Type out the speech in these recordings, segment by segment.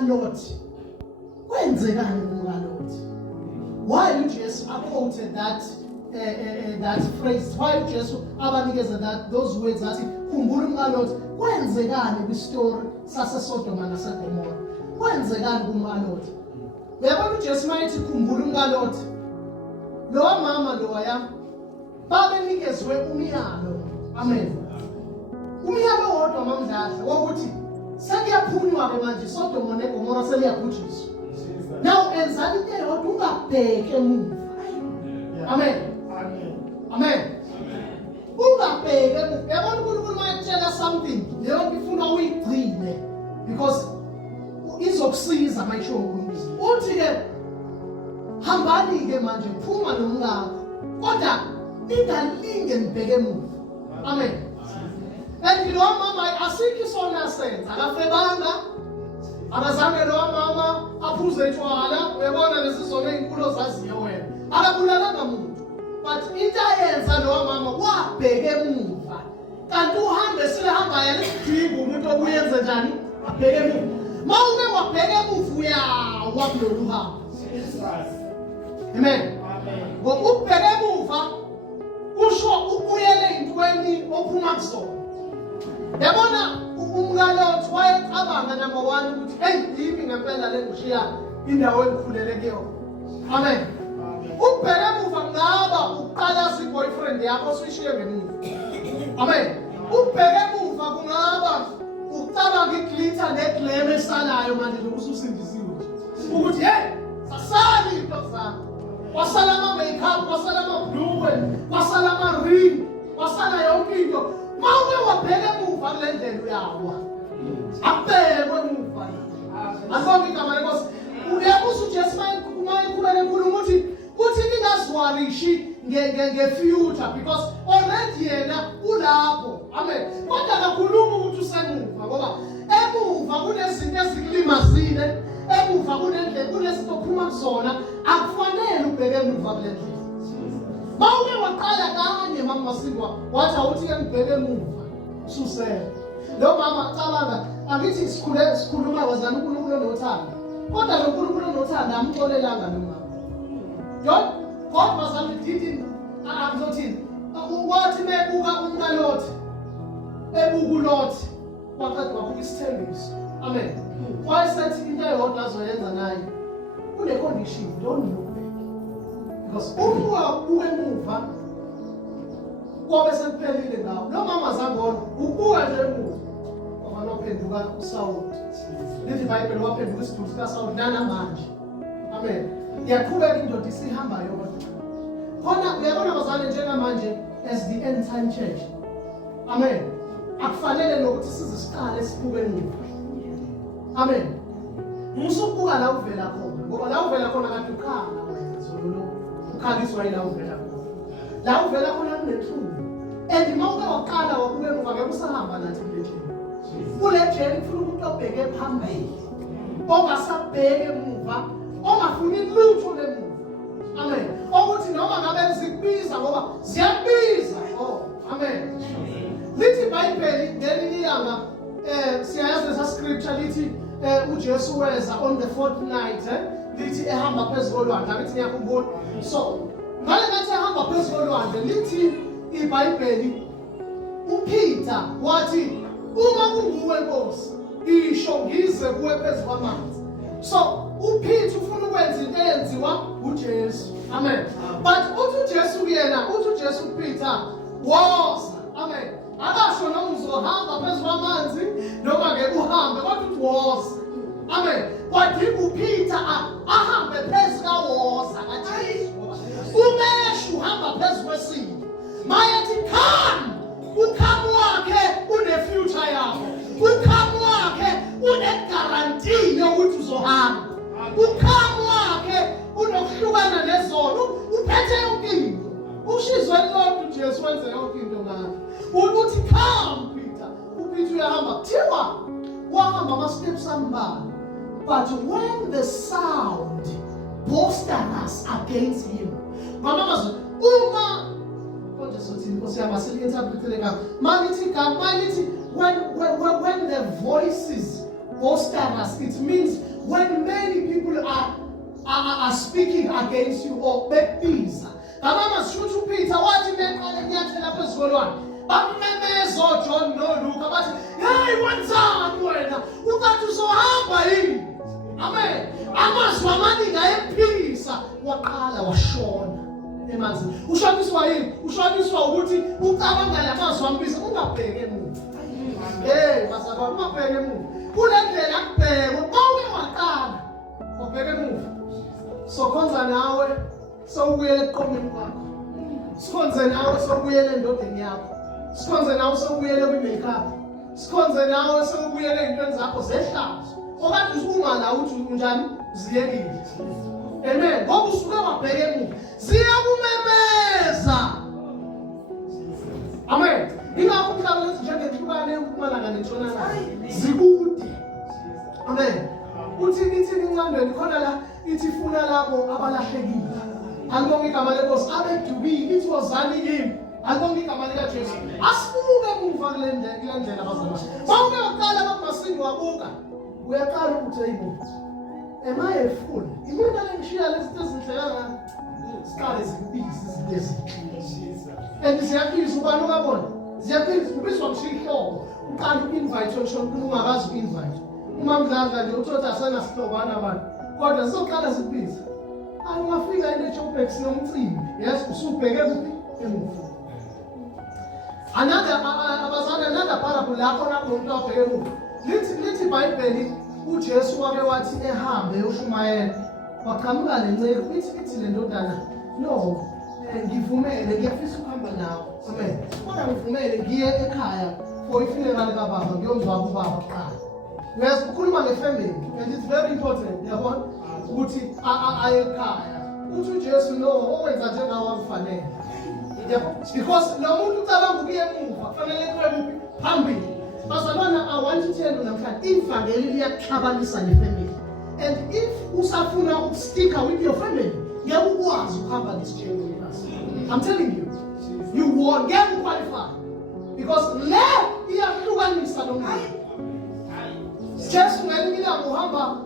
umkaLothi kwenzekani kumkaLothi? Why uJesu quoted that phrase? Why uJesu abanikeza those words athi khumbula umkaLothi? Kwenzekani kwistory saseSodoma naseGomora? Kwenzekani kumkaLothi? Uyabona uJesu mayethi khumbula umkaLothi, lo mama lo waya babenikezwe umyalo. Amen. Umyalo wodwa mamdladla wokuthi sekuyaphunywa ke manje iSodoma neGomora seliyabhujiswa. Now enzani into eyodwa, ungabheke emuva. Amen. Amen. Ungabheke emuva. Yabona uNkulunkulu mayetshela something, leyo nto ifuna uyigcine because izokusiza mayisho uNkulunkulu. Uthi ke hambani ke manje phuma nomngakho, kodwa ningalinge nibheke emuva. Amen. And lo mama asikho isona senza, akafebanga, akazange lo mama aphuze itshwala. Uyabona lesizona izinkulu zaziyo wena, akabulalanga umuntu, but into ayenza lo mama wabheke emuva. Kanti uhambe silehamba yena isidingo umuntu obuyenze njani, abheke emuva. Mawube wabheke emuva uyawa kulolu hambo. Amen. Ngokubheke emuva kusho ubuyele intweni ophuma kusona. Yabona umkaLothi wayecabanga number 1 ukuthi hey yimi ngempela le ngushiya indawo engikhulele kuyo. Amen. Ubheke emuva ngaba uqala boyfriend yakho usishiye ngemuva. Amen. Ubheke emuva kungaba ucabanga iglitter neglam esalayo manje lokusindisiwe ukuthi hey sasali into zakho. Wasala ama-makeup, wasala ama-blue, wasala ama-ring, wasala yonke into. Mawuke wabheke emuva kule ndlela uyawa. Abheke emuva. Asonke igama lenkosi. Uyabuza uJesu mayekhuleka enkulumo uthi ningaziwarishi nge-future because already yena ulapho. Amen. Kodwa akakhulumi ukuthi usemuva ngoba emuva kunezinto ezikulimazile. Emuva kunezinto ophuma kuzona, akufanele ubheke emuva kule ndlela. Mawuke waqala kanye mama Masingwa wathi awuthi ke ngibheke emuva ususele. Lo mama cabanga angithi sikhuluma wazana uNkulunkulu onothando. Kodwa lo uNkulunkulu onothando amxolelanga lo mama. God was didn't amzothini. Wathi mebuka umkaLothi. Ebuka uLothi waqeda wabuka isithembiso. Amen. Why said into eyodwa azoyenza naye? Kule condition don't look back. Because uma ubuka emuva kwabe sekuphelile ngawo. Lo mama zangona ubuka nje emuva. Ngoba nophenduka uSawuli. Lithi iBhayibheli waphenduka isithunzi sikaSawuli namanje. Amen. Iyaqhubeka indoda isihamba yodwa. Khona uyabona bazane njengamanje as the end time church. Amen. Akufanele nokuthi sizisiqale sibuke emuva. Amen. Musubuka la uvela khona ngoba la uvela khona kanti ukhala wena zolo ukhaliswa yila uvela khona. La uvela khona kunethuba. And mawuke waqala wabuke emuva ke usahamba nathi kulethini. Kule jeli ufuna umuntu obheke phambili. Ongasabheke emuva, ongafuni lutho lemuva. Amen. Ukuthi noma ngabe zikubiza ngoba ziyabiza. Oh, amen. Lithi iBhayibheli ngelinye ilanga siyayazi lesa scripture lithi uJesu weza on the 4th night lithi ehamba phezulu kolwandle. Angithi ngiyakhumbula. So ngale ngathi ehamba phezulu kolwandle lithi iBhayibheli uPeter wathi uma kunguwe Nkosi isho ngize kuwe phezulu kwamanzi. So uPeter ufuna ukwenza into eyenziwa uJesu. Amen. But uJesu yena uJesu uPeter was. Amen. Akasho noma uzohamba phezulu kwamanzi noma ke uhambe kodwa uthi was. Amen. Kodwa uPeter ahambe phezulu kawoza kaJesu. Umeshu uhamba phezulu kwesini. Mayethi come. Ukhamu wakhe une future yakho. Ukhamu wakhe une guarantee yokuthi uzohamba. Ukhamu wakhe unokuhlukana nezono. Uphethe yonke into. Ushizwe lodwa uJesu wenze yonke into ngayo. Ukuthi come Peter. uPeter uyahamba kuthiwa wahamba ama steps ambalwa. But when the sound boisterous against him. Mama uma when the voices boisterous. It means when many people are speaking against you or bebiza. Ngamama sisho uPeter wathi beqala inyathela phezulu bamemeza uJohn noLuka bathi hey wenzani wena ukathi uzohamba yini. Amen. Amazwi amaningi ayephikisa waqala washona emanzini. Ushoniswa yini? Ushoniswa ukuthi ucabanga lamazwi ambiza ungabheke emuva. Bazalwane ungabheke emuva. Kule ndlela akubheke mawuke waqala ubheke emuva. Sokhonza nawe sowubuyele eqomeni kwakho. Sikhonze nawe sowubuyele endodeni yakho. Sikhonze nawe sowubuyele kwi-makeup. Sikhonze nawe sowubuyele ezintweni zakho zehlazo. Okade usunga la uthi unjani ziyekile. Amen. Ngoba usuke wabheke emuva. Ziyakumemeza. Amen. Ingakho umhlaba lethi njengehlukane ukumalanga nentshonalanga zikude. Amen. Uthi incandweni khona la ithi funa labo abalahlekile. Angibonge igama lenkosi abedubile ithi wozani kimi. Angibonge igama lika Jesu. Asibuke emuva kule ndlela abazalwane. Bawuke waqala bakumasini wabuka. Uyaqala ukuthi ayibo. Am I a fool? Imuntu alengishiya lezi ezinhle kangaka. Siqale zikubisi izinto and ziyabiza ubani ungabona. Ziyabiza ubizwa mshihlobo. Uqala uinvite oshona ungakazi uinvite. Uma mdlala nje uthothi asenasihlobana abantu. Kodwa sizoqala zikubiza. Ungafika eJoburg sinomcimbi. Yes, usubheke kuphi emuva. Another parable lapho lapho umuntu abheke emuva. Lithi iBhayibheli uJesu wake wathi ehambe eyoShumayela waqhamuka lenceke ithi le ndodana no ngivumele ngiyafisa ukuhamba nawe. Amen. Kodwa ngivumele ngiye ekhaya for ifuneral kaBaba ngiyomzwaba uBaba kuqala. Yes, ukhuluma nge-family and it's very important yabona ukuthi aye ekhaya. Uthi uJesu no owenza njengawe akufanele. Because lo muntu ucabanga ukuye emuva kufanele kuye phambili. Bazalwane, I want to tell you namhlanje ivangeli liyaxabanisa ne-family. And if usafuna ukusticker with your family, ngeke ukwazi ukuhamba this journey with us. I'm telling you, you won't get qualified because le iyahlukanisa lo muntu. Jesu ngelinye ilanga uhamba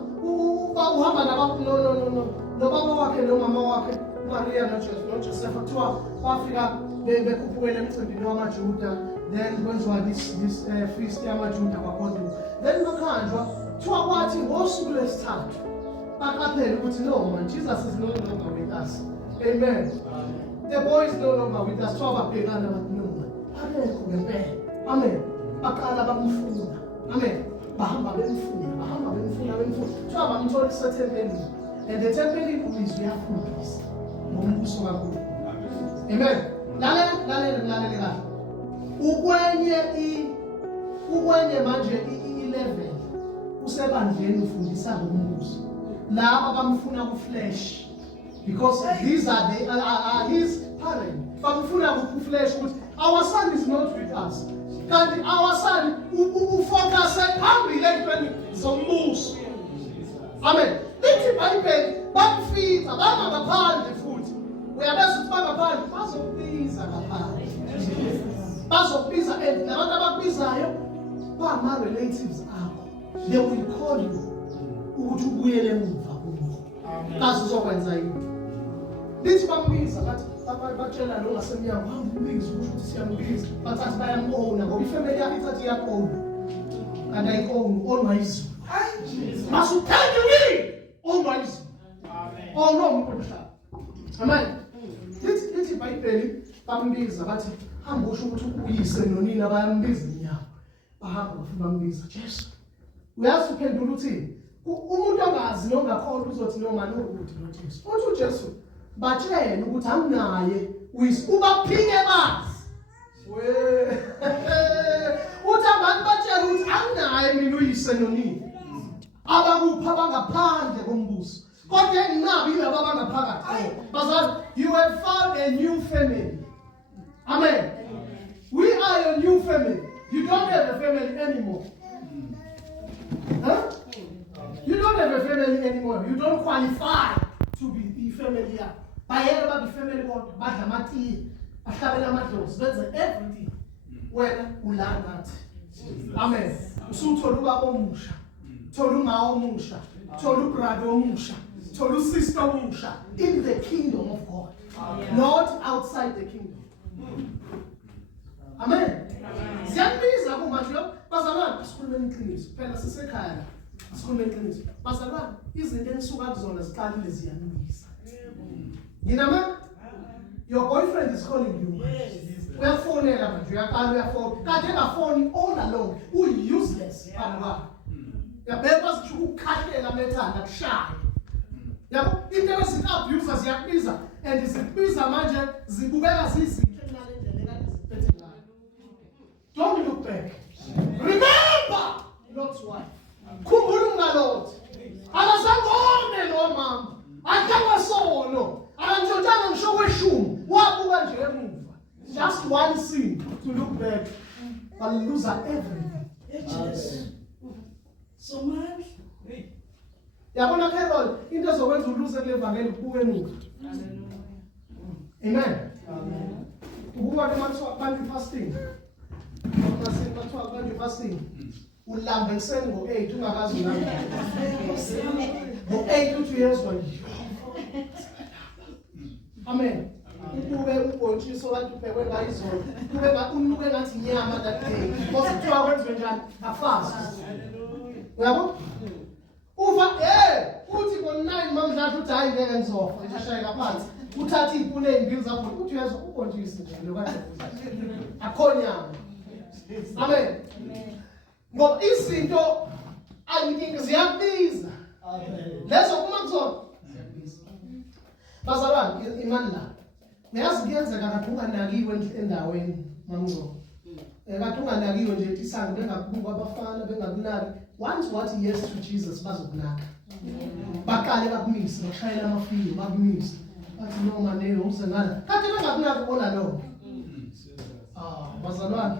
nobaba wakhe nomama wakhe uMaria noJoseph kuthiwa bafika bekhuphukela emcimbini wamaJuda. Then kwenziwa this feast yamaJuda kwaKhoduka. Then bakhanjwa kuthiwa kwathi ngosuku lwesithathu baqaphela ukuthi no man, Jesus is no longer with us. Amen. The boy is no longer with us. Kuthiwa babhekana bathi no man, akekho ngempela. Amen. Baqala bamfuna. Amen. Bahamba bemfuna. Kuthiwa bamthola isethempelini. And the temple kubizwa iyafundisa ngombuso kaNkulunkulu. Amen. Lalela. Ukwenye manje i-11 usebandleni ufundisa ngombuso. Laba bamfuna ku-flesh because these are his parents. Bamfuna ku-flesh ukuthi our son is not with us. Kanti our son ufocus phambili entweni zombuso. Amen. Lithi iBhayibheli bamfika bama ngaphandle futhi. Uyabazi ukuthi bangaphandle bazokubiza ngaphandle. Bazokubiza and nabantu abakubizayo bama-relatives akho. They will call you ukuthi ubuyele emuva kubo. Kazi uzokwenza yini? Lithi bambiza bathi batshela lo ngasemnyango hambiza ukuthi siyambiza. Bathathi bayambona ngoba ifamily yakhe ithathi yakona. Kanti ayikona onwayizulu. Masuphenye yini? Onwayizulu. Amen. No muntu omhlaba. Amen. Lithi iBhayibheli bambiza bathi hamba usho ukuthi uyise nonina bayambiza inyama. Bahamba bafuna bambiza Jesu. Uyazi uphendula uthini? Umuntu ongazi nongakholwa uzothi noma nokuthi noJesu. Uthi uJesu batshela ukuthi anginaye uyise ubaphinge bazi. Uthi abantu batshela ukuthi anginaye mina uyise nonina. Abakupha abangaphandle kombuso. Kodwa engabi laba abangaphakathi. Bazalwane, you have found a new family. Amen. We are your new family. You don't have a family anymore. Huh? You don't have a family anymore. You don't qualify to be the family here. Bayela ba family kodwa badla amati, ahlabela amadlozi, benza everything. Wena ulana nathi. Amen. Usuthola ubaba omusha. thola uma omusha, thola ubrother omusha, thola usister omusha in the kingdom of God, not outside the kingdom. Amen. Siyabiza kumanje bazalwane asikhulumeni iqiniso. Phela sisekhaya. Asikhulumeni iqiniso. Bazalwane izinto enisuka kuzona ziqalile ziyanibisa. Yinama? Your boyfriend is calling you. Uyafonela manje uyaqala uyafona. Kade engafoni all along. Useless phambi. Yabekwa sithi ukukhahlela methanda kushaya. Yabo into ezika-abusers ziyakubiza and zikubiza manje zibukeka zizinto enale ndlela ekade ziphethe ngayo. Don't look back. Remember Lot's wife. Khumbula umngaloti. Akazangone lo mama. Akangasono. Akantshontanga ngisho kweshumi. Wabuka nje emuva. Just one sin to look back. But lose everything. Yes. So much. Yabona Carol, into ezokwenza uluze kule vangeli kubuke emuva. Amen. Amen. Ukuba kemathiwa abantu fasting. Bathiwa abantu fasting. Ulamba ekseni ngo-8 ungakazi ulamba. Ngo-8 uthi uyezwa nje. Amen. Ukube ubhontshisi okade uphekwe ngayizolo. Kube unuke ngathi inyama that day. Because kuthiwa kwenziwe njani? Afast. Uyabo? Uva uthi ngo-9 mamdlathi uthi hayi ngeke ngizofa ngishayeka phansi. Uthatha iy'puni ey'mbili zakho uthi uyezwa ubhontshisi nje lo kade akho nyama. Amen. Ngoba izinto angikingi ziyabiza. Lezo kuma kuzona. Bazalwane imani la. Uyazi kuyenzeka kade unganakiwe endaweni mamncoko. Kade unganakiwe nje isango bengakubuka abafana bengakunaki. Once wathi yes to Jesus bazokunaka. Baqale bakumise bashayela amafiyo bakumise. Bathi no manelo umsengana. Kade bengakunaki ubona lo. Bazalwane.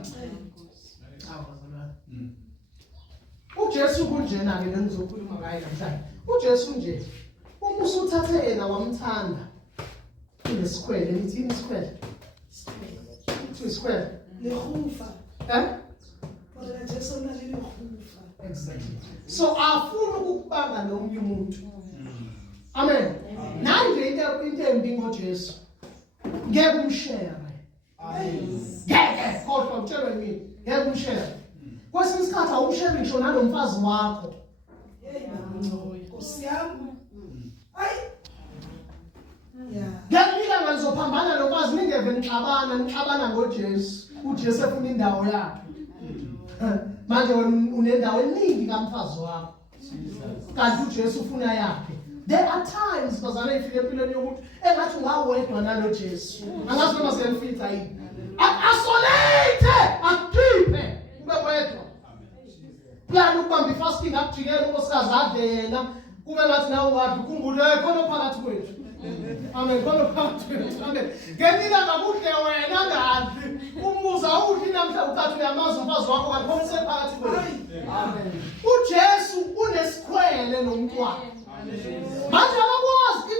uJesu kunjena ke lengizokhuluma ngaye namhlanje. uJesu nje uma usuthathe yena wamthanda kulesikhwele ngithini isikhwele? Isikhwele lehufa. Kodwa Jesu nalile lehufa. Exactly. So afuna ukubanga nomunye umuntu. Amen. Nanje into embi ngoJesu. Ngeke umshare. Ngeke kodwa utshelwe yini? Ngeke umshare. Kwesinye isikhathi awumshare ngisho nalomfazi wakho. Nkosi yami. Hayi. Ngiyabika ngalizophambana lokwazi ningeve nixabana ngoJesu. uJesu efuna indawo yakhe. Manje wena unendawo eningi kamfazi wakho. Kanti uJesu ufuna yakhe. There are times bazana ifike empilweni yomuntu engathi ungawedwa nalo Jesu. Angazi noma siyamfitha yini. Isolate, akhiphe ube wedwa. Plan ukubamba ifasting akujikela unkosikazi avela. Kube ngathi nawe wadla ukhumbule khona phakathi kwethu. Amen. Khona phakathi kwethu. Amen. Ngenina ngakuhle wena ngadli. Umuza udli namhla uthathu uyamazi umfazi wakho kanti khona sephakathi kwethu. Amen. uJesu unesikhwele nomntwana. Manje akakwazi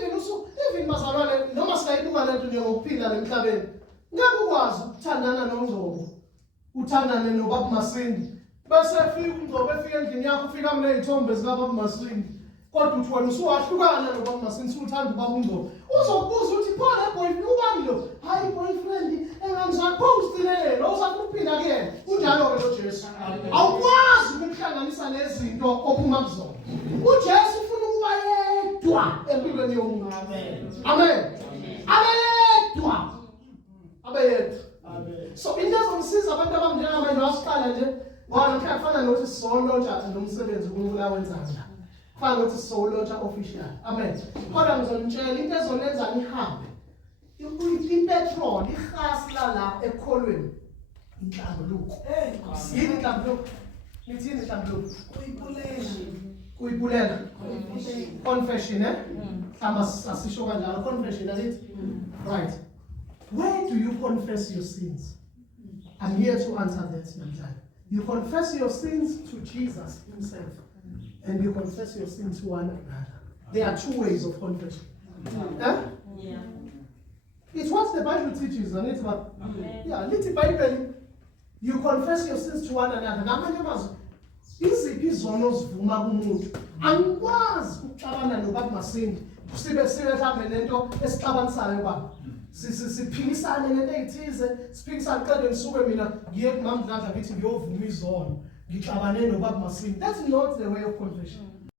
even bazalwane noma singayibuka lento nje ngokuphila emhlabeni. Ngeke ukwazi ukuthandana noNgcobo. Uthandane noBaba Masindi. Bese fika uNgcobo efika endlini yakho ufika mle izithombe zikaBaba Masindi. Kodwa uthi wena usuwahlukana noBaba Masindi uthanda uBaba uNgcobo. Uzokubuza uthi phone boyfriend ubani lo? Hayi boyfriend engangizapostile uzakuphila kuyena. Unjalo ke lo Jesu. Awukwazi ukumhlanganisa nezinto ophuma kuzona. uJesu ufuna ukuba yedwa empilweni yomuntu. Amen. Abedwa. Abeyedwa. So into ezongisiza abantu abanjengamanje wasiqala nje bona mhlawumbe kufana nokuthi sizolontsha nomsebenzi uNkulunkulu awenzayo la. Kufana nokuthi sizolontsha official. Amen. Kodwa ngizonitshela into ezonenza nihambe. Ipetrol ihasi la ekholweni. Inhlambuluko. Yini inhlambuluko? Nithini inhlambuluko? Kuyibulela. Confession asisho kanjalo confession alithi. Right. Where do you confess your sins? I'm here to answer that namhlanje. You confess your sins to Jesus himself and you confess your sins to one another. There are two ways of confession. Yeah. It's what the Bible teaches, and it's what little Bible. You confess your sins to one another. iziphi izono ozivuma kumuntu angikwazi ukuxabana nobaba Masindi sibe mhlambe lento esixabanisayo baba siphikisane lento ezithize siphikisane qede ngisuke mina ngiye kumamdladla ngithi ngiyovuma izono ngixabane nobaba Masindi. That's not the way of confession.